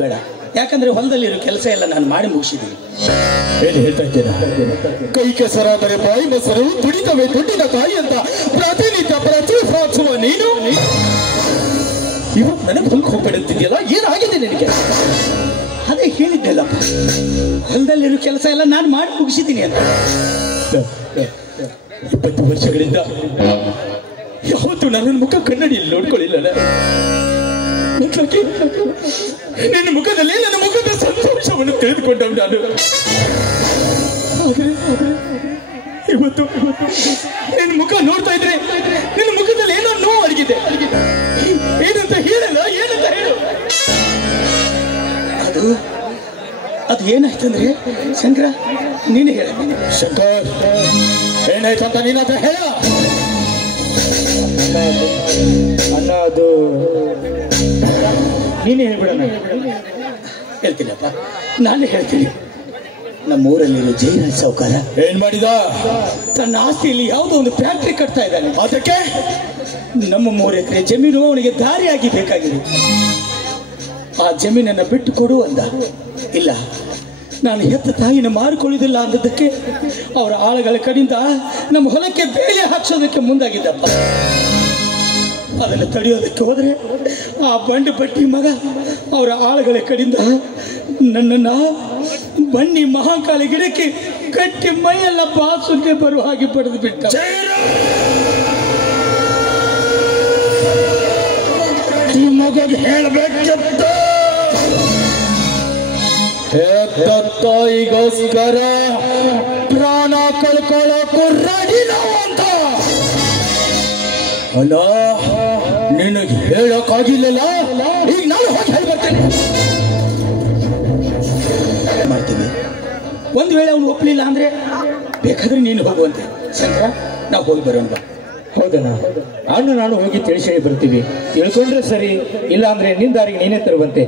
ಬೇಡ, ಯಾಕಂದ್ರೆ ಹೊಲದಲ್ಲಿರೋ ಕೆಲಸ ಎಲ್ಲ ನಾನು ಮಾಡಿ ಮುಗಿಸಿದ್ದೀನಿ. ಏನು ಹೇಳ್ತಾ ಇದ್ದೇನೆ? ಕೈ ಕೆಸರಾದರೆ ಬಾಯಿ ಮೊಸರು, ತುಡಿತವೇ ದುಡ್ಡಿನ ತಾಯಿ ಅಂತ ಪ್ರತಿನಿತ್ಯ ಪ್ರತಿಪಾದಿಸುವ ನೀನು ಇವತ್ತು ನನಗೆ ಹೊಲಕ್ಕೆ ಹೋಗ್ಬಿಡುತ್ತಿದೆಯಲ್ಲ, ಏನಾಗಿದೆ ನಿನಗೆ? ಅದೇ ಹೇಳಿದ್ದೆಲ್ಲಪ್ಪ, ಹೊಲದಲ್ಲಿರೋ ಕೆಲಸ ಎಲ್ಲ ನಾನು ಮಾಡಿ ಮುಗಿಸಿದ್ದೀನಿ ಅಂತ. 20 ವರ್ಷಗಳಿಂದ ಯಾವತ್ತು ನನ್ನ ಮುಖ ಕನ್ನಡಿಯಲ್ಲಿ ನೋಡ್ಕೊಳ್ಳಿಲ್ಲ. ನಿನ್ನ ಮುಖದಲ್ಲಿ ನನ್ನ ಮುಖದ ಸಂತೋಷವನ್ನು ತಿಳಿದುಕೊಂಡವು ನಾನು. ಇವತ್ತು ನಿನ್ನ ಮುಖ ನೋಡ್ತಾ ಇದ್ರೆ ನಿನ್ನ ಮುಖದಲ್ಲಿ ಏನೋ ನೋವು ಅಡಗಿದೆ. ಏನಂತ ಹೇಳಲ್ಲ, ಏನಂತ ಹೇಳು. ಅದು ಏನಾಯ್ತಂದ್ರೆ ಶಂಕರ, ನೀನು ಹೇಳ. ಶಂಕರ್, ಏನಾಯ್ತಂತ ನೀನಂತ ಹೇಳ. ಅಣ್ಣ, ಅದು ನೀನೇ ಹೇಳ್ಬಿಡೋಣ. ಹೇಳ್ತೀನಪ್ಪ, ನಾನೇ ಹೇಳ್ತೀನಿ. ನಮ್ಮೂರಲ್ಲಿರೋ ಜಯರಾಜ್ ಸಾಹುಕಾರ ಏನ್ ಮಾಡಿದ? ತನ್ನ ಆಸ್ತಿಯಲ್ಲಿ ಯಾವುದೋ ಒಂದು ಫ್ಯಾಕ್ಟ್ರಿ ಕಟ್ತಾ ಇದ್ದಾನೆ. ಅದಕ್ಕೆ ನಮ್ಮ 3 ಎಕರೆ ಜಮೀನು ಅವನಿಗೆ ದಾರಿಯಾಗಿ ಬೇಕಾಗಿದೆ. ಆ ಜಮೀನನ್ನು ಬಿಟ್ಟು ಕೊಡು ಅಂದ. ಇಲ್ಲ, ನಾನು ಹೆತ್ತ ತಾಯಿನ ಮಾರಿಕೊಳ್ಳುವುದಿಲ್ಲ ಅಂದದ್ದಕ್ಕೆ ಅವರ ಆಳುಗಳ ಕಡೆಯಿಂದ ನಮ್ಮ ಹೊಲಕ್ಕೆ ಬೇಲಿ ಹಾಕ್ಸೋದಕ್ಕೆ ಮುಂದಾಗಿದ್ದಪ್ಪ. ಅದನ್ನು ತಡೆಯೋದಕ್ಕೆ ಹೋದ್ರೆ ಆ ಬಂಡು ಬಟ್ಟಿ ಮಗ ಅವರ ಆಳುಗಳ ಕಡೆಯಿಂದ ನನ್ನನ್ನು ಬನ್ನಿ ಮಹಾಕಾಳಿ ಗಿಡಕ್ಕೆ ಕಟ್ಟಿ ಮೈಯೆಲ್ಲ ಬಾಸುಂಡೆ ಬರುವ ಹಾಗೆ ಪಡೆದು ಬಿಟ್ಟ. ಈ ಮಗಗೆ ಹೇಳಬೇಕಿತ್ತು, ತಾಯಿಗೋಸ್ಕರ ಪ್ರಾಣ ಕಳ್ಕೊಳ್ಳೋಕು ರೆಡಿ ನಾವು ಅಂತ. ಅಲ್ಲ, ನಿನಗೆ ಹೇಳೋಕ್ಕಾಗಿಲ್ಲ. ಈಗ ನಾನು ಹೋಗಿ ಹೇಳ್ಬರ್ತೇನೆ. ಮಾಡ್ತೀವಿ. ಒಂದು ವೇಳೆ ಅವನು ಒಪ್ಪಲಿಲ್ಲ ಅಂದ್ರೆ ಬೇಕಾದ್ರೆ ನೀನು ಹೋಗುವಂತೆ. ಶಂಕರ, ನಾವು ಹೋಗಿ ಬರೋಣ. ಹೌದಣ್ಣ, ಅಣ್ಣ ನಾನು ಹೋಗಿ ತಿಳಿಸಿ ಬರ್ತೀವಿ. ತಿಳ್ಕೊಂಡ್ರೆ ಸರಿ, ಇಲ್ಲ ಅಂದ್ರೆ ನಿನ್ನ ದಾರಿಗೆ ನೀನೇ ತರುವಂತೆ.